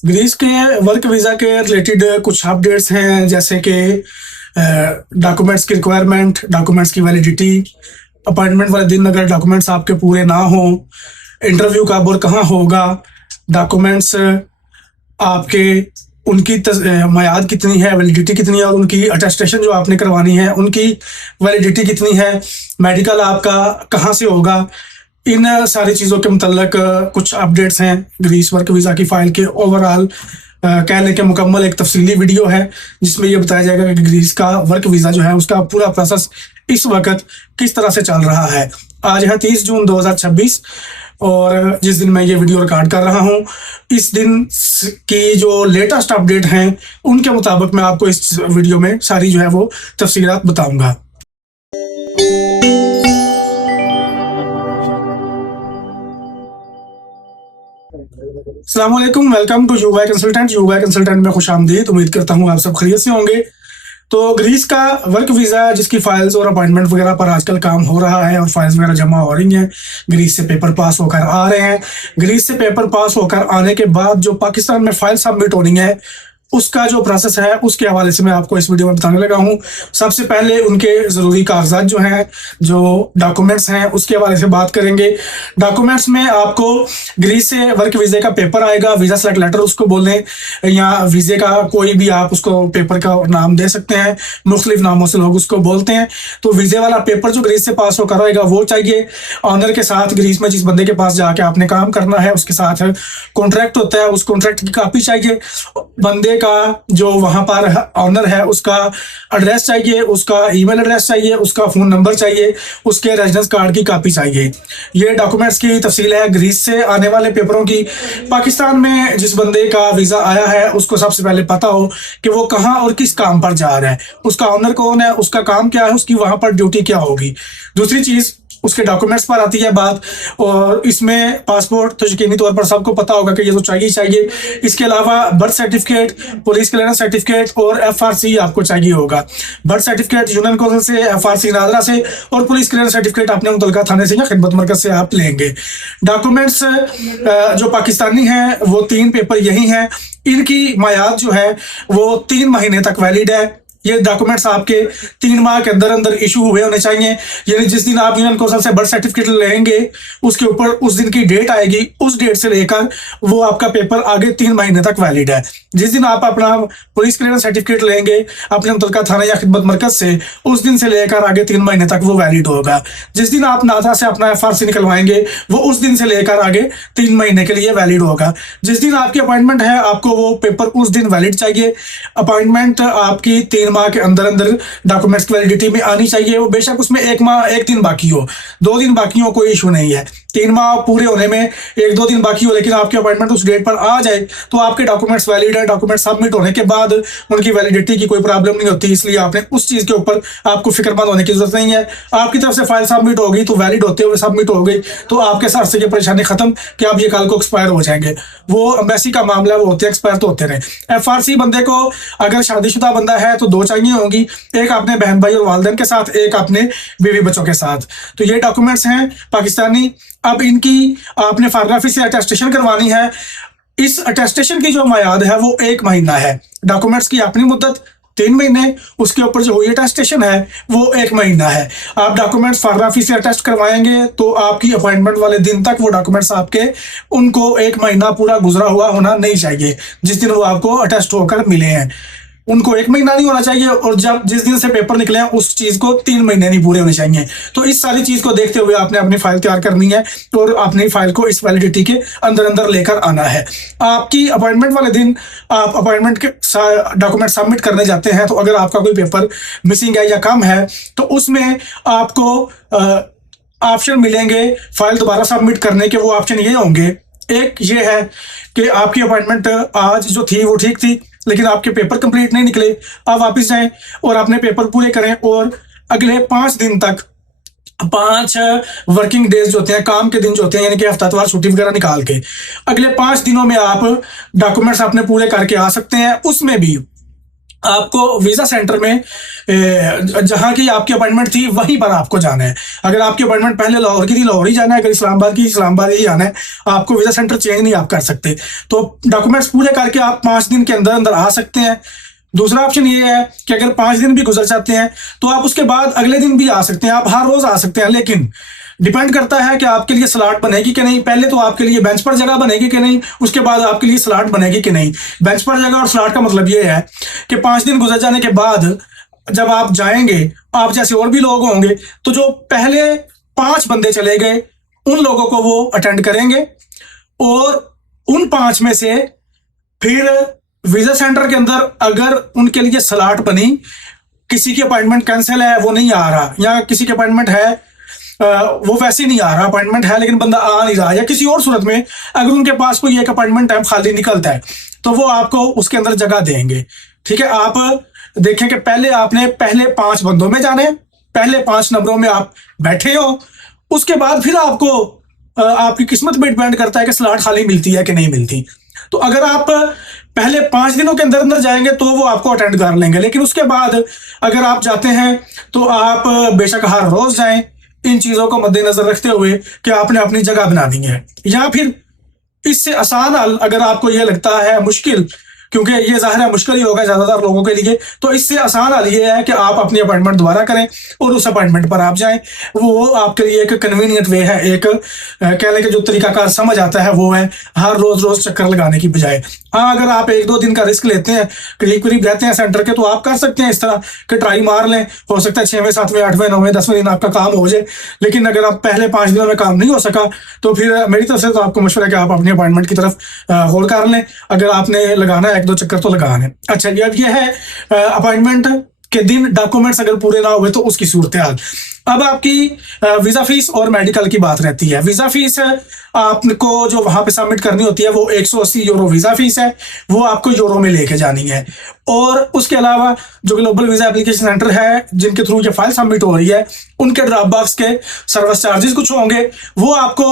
Greece के work visa के related कुछ अपडेट्स हैं, जैसे कि डॉक्यूमेंट्स की रिक्वायरमेंट, डॉक्यूमेंट्स की वैलिडिटी, अपॉइंटमेंट वाले दिन अगर डॉक्यूमेंट्स आपके पूरे ना हों, इंटरव्यू कब और कहाँ होगा, डॉक्यूमेंट्स आपके उनकी मियाद कितनी है, वैलिडिटी कितनी है, और उनकी अटेस्टेशन जो आपने करवानी है उनकी वैलिडिटी कितनी है, मेडिकल आपका कहाँ से होगा। इन सारी चीज़ों के मुतल्लक कुछ अपडेट्स हैं ग्रीस वर्क वीज़ा की फ़ाइल के। ओवरऑल कह लें कि मुकम्मल एक तफसीली वीडियो है जिसमें ये बताया जाएगा कि ग्रीस का वर्क वीज़ा जो है उसका पूरा प्रोसेस इस वक्त किस तरह से चल रहा है। आज है 30 जून 2026 और जिस दिन मैं ये वीडियो रिकॉर्ड कर रहा हूँ, इस दिन की जो लेटेस्ट अपडेट हैं उनके मुताबिक मैं आपको इस वीडियो में सारी जो है वो तफसीलात बताऊँगा। अस्सलामुअलैकुम, वेलकम टू यूबाई कंसल्टेंट। यूबाई कंसल्टेंट में खुशामदीद। उम्मीद करता हूँ आप सब खैरियत से होंगे। तो ग्रीस का वर्क वीज़ा जिसकी फाइल्स और अपॉइंटमेंट वगैरह पर आजकल काम हो रहा है और फाइल्स वगैरह जमा हो रही हैं, ग्रीस से पेपर पास होकर आ रहे हैं। ग्रीस से पेपर पास होकर आने के बाद जो पाकिस्तान में फाइल सबमिट होनी है उसका जो प्रोसेस है उसके हवाले से मैं आपको इस वीडियो में बताने लगा हूँ। सबसे पहले उनके ज़रूरी कागजात जो हैं, जो डॉक्यूमेंट्स हैं, उसके हवाले से बात करेंगे। डॉक्यूमेंट्स में आपको ग्रीस से वर्क वीज़े का पेपर आएगा, वीज़ा सेलेक्ट लेटर उसको बोल दें, या वीज़े का कोई भी आप उसको पेपर का नाम दे सकते हैं, मुख्तलिफ नामों से लोग उसको बोलते हैं। तो वीज़े वाला पेपर जो ग्रीस से पास होकर आएगा वो चाहिए। ऑनर के साथ ग्रीस में जिस बंदे के पास जाके आपने काम करना है उसके साथ कॉन्ट्रैक्ट होता है, उस कॉन्ट्रैक्ट की कॉपी चाहिए। बंदे का जो वहां पर ऑनर है उसका एड्रेस चाहिए, उसका ईमेल एड्रेस चाहिए, उसका फ़ोन नंबर चाहिए, उसके रेजिडेंस कार्ड की कॉपी चाहिए। ये डॉक्यूमेंट्स की तफसील है ग्रीस से आने वाले पेपरों की। पाकिस्तान में जिस बंदे का वीज़ा आया है उसको सबसे पहले पता हो कि वो कहाँ और किस काम पर जा रहा है, उसका ऑनर कौन है, उसका काम क्या है, उसकी वहां पर ड्यूटी क्या होगी। दूसरी चीज़ उसके डॉक्यूमेंट्स पर आती है बात, और इसमें पासपोर्ट तो यकीनी तौर पर सबको पता होगा कि ये तो चाहिए चाहिए। इसके अलावा birth certificate, police clearance certificate और एफआरसी आपको चाहिए होगा। बर्थ सर्टिफिकेट यूनियन काउंसिल से, एफआरसी नादरा से, और पुलिस क्लियरेंस सर्टिफिकेट अपने मुतलका थाने से या खिदमत मरकज से आप लेंगे। डॉक्यूमेंट्स जो पाकिस्तानी हैं वो 3 पेपर यही हैं। इनकी मियाद जो है वो 3 महीने तक वैलिड है। ये डॉक्यूमेंट्स आपके 3 माह के अंदर अंदर इशू हुए होने चाहिए। यानी जिस दिन आप यूनियन काउंसिल से बर्थ सर्टिफिकेट लेंगे उसके ऊपर उस दिन की डेट आएगी, उस डेट से लेकर वो आपका पेपर आगे 3 महीने तक वैलिड है। जिस दिन आप अपना पुलिस क्लियरेंस सर्टिफिकेट लेंगे अपने मुतलका थाना या खिदमत मरकज से, उस दिन से लेकर आगे 3 महीने तक वो वैलिड होगा। जिस दिन आप नाथा से अपना एफआरसी निकलवाएंगे वो उस दिन से लेकर आगे 3 महीने के लिए वैलिड होगा। जिस दिन आपकी अपॉइंटमेंट है आपको वो पेपर उस दिन वैलिड चाहिए। अपॉइंटमेंट आपकी 3 माह के अंदर अंदर डॉक्यूमेंट्स की वैलिडिटी में आनी चाहिए। वो बेशक उसमें 1 माह 1 दिन बाकी हो, 2 दिन बाकी हो, कोई इशू नहीं है। 3 माह पूरे होने में 1-2 दिन बाकी हो लेकिन आपकी अपॉइंटमेंट उस डेट पर आ जाए तो आपके डॉक्यूमेंट्स वैलिड है। डॉक्यूमेंट सबमिट होने के बाद उनकी वैलिडिटी की कोई प्रॉब्लम नहीं होती, इसलिए आपने उस चीज़ के ऊपर आपको फिक्रमंद होने की जरूरत नहीं है। आपकी तरफ से फाइल सबमिट होगी तो वैलिड होते हुए सबमिट हो गई तो आपके साथ से ये परेशानी खत्म कि आप ये कल को एक्सपायर हो जाएंगे। वो एम्बेसी का मामला है, वो होते एक्सपायर तो होते रहे। एफआरसी बंदे को अगर शादीशुदा बंदा है तो 2 चाहिए होंगी, एक अपने बहन भाई और वालिदैन के साथ, एक अपने बीवी बच्चों के साथ। तो ये डॉक्यूमेंट्स हैं पाकिस्तानी। अब इनकी आपने फोटोग्राफी से अटेस्टेशन करवानी है। इस अटेस्टेशन की जो मियाद है वो 1 महीना है। डॉक्यूमेंट्स की अपनी मुद्दत 3 महीने, उसके ऊपर जो हुई अटेस्टेशन है वो 1 महीना है। आप डॉक्यूमेंट्स फोटोग्राफी से अटेस्ट करवाएंगे तो आपकी अपॉइंटमेंट वाले दिन तक वो डॉक्यूमेंट्स आपके उनको 1 महीना पूरा गुजरा हुआ होना नहीं चाहिए। जिस दिन वो आपको अटेस्ट होकर मिले हैं उनको 1 महीना नहीं होना चाहिए, और जब जिस दिन से पेपर निकले हैं उस चीज को 3 महीने नहीं पूरे होने चाहिए। तो इस सारी चीज को देखते हुए आपने अपनी फाइल तैयार करनी है और अपनी फाइल को इस वैलिडिटी के अंदर अंदर लेकर आना है। आपकी अपॉइंटमेंट वाले दिन आप अपॉइंटमेंट के डॉक्यूमेंट सबमिट करने जाते हैं तो अगर आपका कोई पेपर मिसिंग है या कम है तो उसमें आपको ऑप्शन मिलेंगे फाइल दोबारा सबमिट करने के। वो ऑप्शन ये होंगे, एक ये है कि आपकी अपॉइंटमेंट आज जो थी वो ठीक थी लेकिन आपके पेपर कंप्लीट नहीं निकले, आप वापस जाएं और अपने पेपर पूरे करें और अगले 5 दिन तक, 5 वर्किंग डेज जो होते हैं, काम के दिन जो होते हैं, यानी कि हफ्तावार छुट्टी वगैरह निकाल के अगले 5 दिनों में आप डॉक्यूमेंट्स अपने पूरे करके आ सकते हैं। उसमें भी आपको वीजा सेंटर में जहां की आपकी अपॉइंटमेंट थी वहीं पर आपको जाना है। अगर आपकी अपॉइंटमेंट पहले लाहौर की थी, लाहौर ही जाना है। अगर इस्लामाबाद की, इस्लामाबाद ही जाना है। आपको वीजा सेंटर चेंज नहीं आप कर सकते। तो डॉक्यूमेंट्स पूरे करके आप 5 दिन के अंदर अंदर आ सकते हैं। दूसरा ऑप्शन ये है कि अगर 5 दिन भी गुजर जाते हैं तो आप उसके बाद अगले दिन भी आ सकते हैं। आप हर रोज आ सकते हैं, लेकिन डिपेंड करता है कि आपके लिए स्लॉट बनेगी कि नहीं। पहले तो आपके लिए बेंच पर जगह बनेगी कि नहीं, उसके बाद आपके लिए स्लॉट बनेगी कि नहीं। बेंच पर जगह और स्लॉट का मतलब ये है कि 5 दिन गुजर जाने के बाद जब आप जाएंगे, आप जैसे और भी लोग होंगे, तो जो पहले 5 बंदे चले गए उन लोगों को वो अटेंड करेंगे, और उन 5 में से फिर वीजा सेंटर के अंदर अगर उनके लिए स्लॉट बनी, किसी की अपॉइंटमेंट कैंसिल है, वो नहीं आ रहा, या किसी की अपॉइंटमेंट है वो वैसे नहीं आ रहा, अपॉइंटमेंट है लेकिन बंदा आ नहीं रहा, या किसी और सूरत में अगर उनके पास कोई एक अपॉइंटमेंट टाइम खाली निकलता है, तो वो आपको उसके अंदर जगह देंगे। ठीक है, आप देखें कि पहले आपने पहले 5 बंदों में जाने, पहले 5 नंबरों में आप बैठे हो, उसके बाद फिर आपको आपकी किस्मत पे डिपेंड करता है कि स्लॉट खाली मिलती है कि नहीं मिलती। तो अगर आप पहले 5 दिनों के अंदर अंदर जाएंगे तो वो आपको अटेंड कर लेंगे, लेकिन उसके बाद अगर आप जाते हैं तो आप बेशक हर रोज जाएं, इन चीजों को मद्देनजर रखते हुए कि आपने अपनी जगह बनानी है। या फिर इससे आसान हल, अगर आपको यह लगता है मुश्किल, क्योंकि ये जाहिर है मुश्किल ही होगा ज्यादातर लोगों के लिए, तो इससे आसान हल ये है कि आप अपनी अपॉइंटमेंट दोबारा करें और उस अपॉइंटमेंट पर आप जाएं। वो आपके लिए एक कन्वीनियंट वे है, एक कह लें कि जो तरीकाकार समझ आता है वो है हर रोज रोज चक्कर लगाने की बजाय। हाँ, अगर आप 1-2 दिन का रिस्क लेते हैं, करीब करीब रहते हैं सेंटर के, तो आप कर सकते हैं इस तरह कि ट्राई मार लें। हो सकता है 6वें 7वें 8वें 9वें 10वें दिन आपका काम हो जाए, लेकिन अगर आप पहले 5 दिनों में काम नहीं हो सका तो फिर मेरी तरफ से तो आपको मशवरा है कि आप अपनी अपॉइंटमेंट की तरफ होल्ड कर लें। अगर आपने लगाना है 1-2 चक्कर तो लगा लें। अच्छा, अब ये है अपॉइंटमेंट के दिन डॉक्यूमेंट्स अगर पूरे ना हुए तो उसकी सूरत हाल। अब आपकी वीजा फीस और मेडिकल की बात रहती है। वीजा फीस आपको जो वहां पे सबमिट करनी होती है वो 180 यूरो वीजा फीस है, वो आपको यूरो में लेके जानी है। और उसके अलावा जो ग्लोबल वीजा एप्लीकेशन सेंटर है जिनके थ्रू ये फाइल सबमिट हो रही है, उनके ड्रॉप बॉक्स के सर्विस चार्जेस कुछ होंगे, वो आपको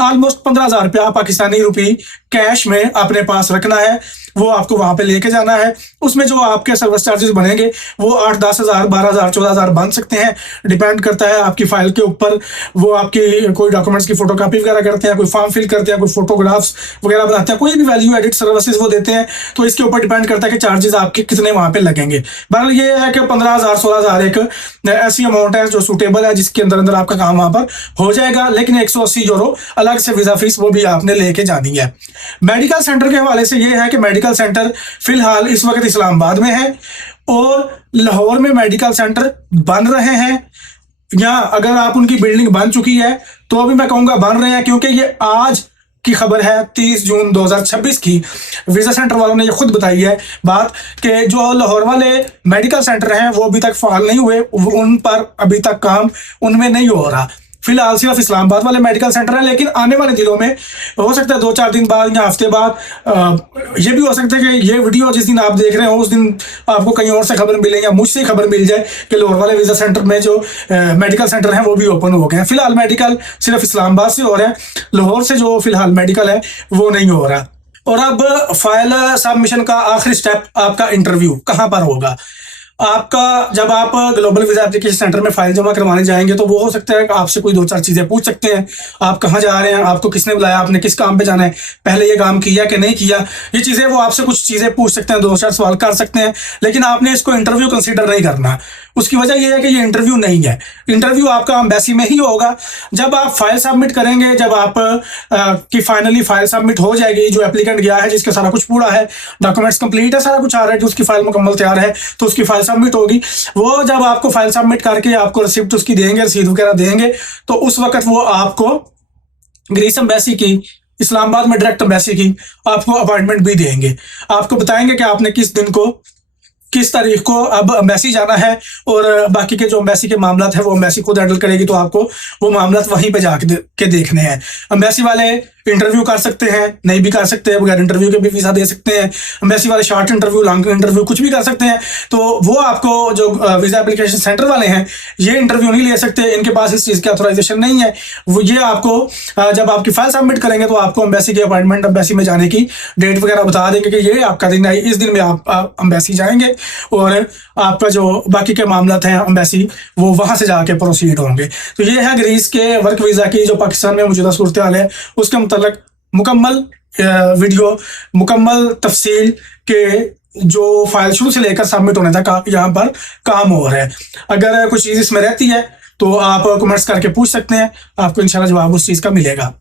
ऑलमोस्ट 15,000 रुपया पाकिस्तानी रुपी कैश में अपने पास रखना है, वो आपको वहां पे लेके जाना है। उसमें जो आपके सर्विस चार्जेस बनेंगे वो 8-10 हज़ार 12,000 14,000 बन सकते हैं, डिपेंड करता है आपकी फाइल के ऊपर। वो आपकी कोई डॉक्यूमेंट्स की फोटोकॉपी वगैरह करते हैं, कोई फॉर्म फिल करते हैं, कोई फोटोग्राफ्स वगैरह बनाते हैं, कोई भी वैल्यू एडिट सर्विसेज वो देते हैं, तो इसके ऊपर डिपेंड करता है कि चार्जेस आपके कितने वहां पे लगेंगे। बहरहाल ये है कि 15,000 16,000 एक ऐसी अमाउंट है जो सूटेबल है, जिसके अंदर अंदर आपका काम वहां पर हो जाएगा। लेकिन 180 यूरो अलग से वीजा फीस वो भी आपने लेके जानी है। मेडिकल सेंटर के हवाले से ये है कि मेडिकल सेंटर फिलहाल इस वक्त इस्लामाबाद में है, और लाहौर में मेडिकल सेंटर बन रहे हैं, या अगर आप उनकी बिल्डिंग बन चुकी है तो अभी मैं कहूंगा बन रहे हैं, क्योंकि ये आज की खबर है 30 जून 2026 की। वीजा सेंटर वालों ने ये खुद बताई है बात कि जो लाहौर वाले मेडिकल सेंटर हैं वो अभी तक फाल नहीं हुए, उन पर अभी तक काम उनमें नहीं हो रहा। फिलहाल सिर्फ इस्लामाबाद वाले मेडिकल सेंटर है, लेकिन आने वाले दिनों में हो सकता है 2-4 दिन बाद या हफ्ते बाद ये भी हो सकता है कि ये वीडियो जिस दिन आप देख रहे हो उस दिन आपको कहीं और से खबर मिले या मुझसे खबर मिल जाए कि लाहौर वाले वीजा सेंटर में जो मेडिकल सेंटर हैं वो भी ओपन हो गए हैं। फिलहाल मेडिकल सिर्फ इस्लामाबाद से हो रहा है, लाहौर से जो फिलहाल मेडिकल है वो नहीं हो रहा। और अब फाइल सबमिशन का आखिरी स्टेप, आपका इंटरव्यू कहाँ पर होगा। आपका जब आप ग्लोबल वीजा एप्लीकेशन सेंटर में फाइल जमा करवाने जाएंगे तो वो हो सकता है कि आपसे कोई 2-4 चीजें पूछ सकते हैं। आप कहाँ जा रहे हैं, आपको किसने बुलाया, आपने किस काम पे जाना है, पहले ये काम किया कि नहीं किया, ये चीजें वो आपसे कुछ चीजें पूछ सकते हैं, 2-4 सवाल कर सकते हैं, लेकिन आपने इसको इंटरव्यू कंसीडर नहीं करना। उसकी वजह यह है कि ये इंटरव्यू नहीं है। इंटरव्यू आपका एम्बेसी में ही होगा। जब आप फाइल सबमिट करेंगे, जब आप की फाइनली फाइल सबमिट हो जाएगी, जो एप्लीकेंट गया है जिसका सारा कुछ पूरा है, डॉक्यूमेंट्स कंप्लीट है, सारा कुछ आ रहा है, जो उसकी फाइल मुकम्मल तैयार है, तो उसकी फाइल सबमिट होगी। वो जब आपको फाइल सबमिट करके आपको रिसिप्ट उसकी देंगे, रसीद वगैरह देंगे, तो उस वक्त वो आपको ग्रीस एम्बेसी की, इस्लामाबाद में डायरेक्ट एम्बेसी की आपको अपॉइंटमेंट भी देंगे। आपको बताएंगे कि आपने किस दिन को, किस तारीख को अब एम्बेसी जाना है, और बाकी के जो एम्बेसी के मामला है वो एम्बेसी खुद हैंडल करेगी, तो आपको वो मामला वहीं पे जाके देखने हैं। एम्बेसी वाले इंटरव्यू कर सकते हैं, नहीं भी कर सकते हैं, बगैर इंटरव्यू के भी वीज़ा दे सकते हैं। एम्बेसी वाले शॉर्ट इंटरव्यू, लॉन्ग इंटरव्यू कुछ भी कर सकते हैं। तो वो आपको जो वीज़ा एप्लीकेशन सेंटर वाले हैं ये इंटरव्यू नहीं ले सकते, इनके पास इस चीज़ की ऑथराइजेशन नहीं है। वो ये आपको जब आपकी फाइल सबमिट करेंगे तो आपको एम्बेसी की अपॉइंटमेंट, एम्बेसी में जाने की डेट वगैरह बता देंगे कि ये आपका दिन है, इस दिन में आप एम्बेसी जाएंगे और आपका जो बाकी के मामला हैं एम्बेसी वो वहां से जाके प्रोसीड होंगे। तो ये है ग्रीस के वर्क वीज़ा की जो पाकिस्तान में मौजूदा सूरत हाल है उसके मुतल्लिक मुकम्मल वीडियो, मुकम्मल तफसील के जो फाइल शुरू से लेकर सबमिट होने तक यहाँ पर काम हो रहा है। अगर कुछ चीज़ इसमें रहती है तो आप कमेंट्स करके पूछ सकते हैं, आपको इंशाल्लाह जवाब उस चीज़ का मिलेगा।